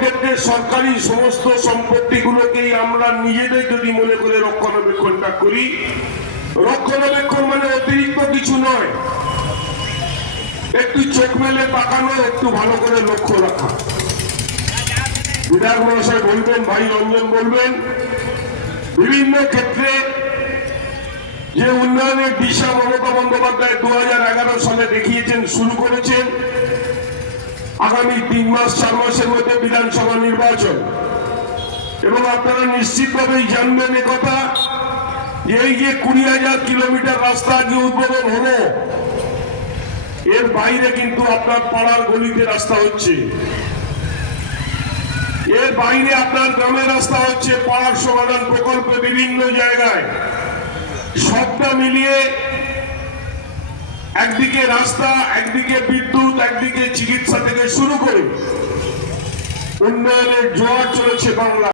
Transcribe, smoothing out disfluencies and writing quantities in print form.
ক্ষেত্রে সরকারি সমস্ত সম্পত্তিগুলোকেই আমরা নিজেদের যদি মনে করে রক্ষণাবেক্ষণটা করি, রক্ষণাবেক্ষণ মানে অতিরিক্ত কিছু নয়, একটু চোখ মেলে তাকানো, একটু ভালো করে লক্ষ্য রাখা। বিধায়ক মহাশয় বলবেন, ভাই রঞ্জন বলবেন, বিভিন্ন ক্ষেত্রে যে উন্নয়নের দিশা মমতা বন্দ্যোপাধ্যায় 2011 সালে দেখিয়েছেন, শুরু করেছেন। আগামী 3 মাস 4 মাসের মধ্যে বিধানসভা নির্বাচন, এবং আপনারা নিশ্চিতভাবেই জানবেন কথা, এই যে 20,000 কিলোমিটার রাস্তা যে উদ্বোধন হলো, এর বাইরে কিন্তু আপনার পাড়ার গলিতে রাস্তা হচ্ছে, এর বাইরে আপনার গ্রামের রাস্তা হচ্ছে, পাড়ার সমাধান প্রকল্পে বিভিন্ন জায়গায়। সবটা মিলিয়ে একদিকে রাস্তা, একদিকে বিদ্যুৎ, একদিকে চিকিৎসা থেকে শুরু করে উন্নয়নের জোয়ার চলেছে বাংলা।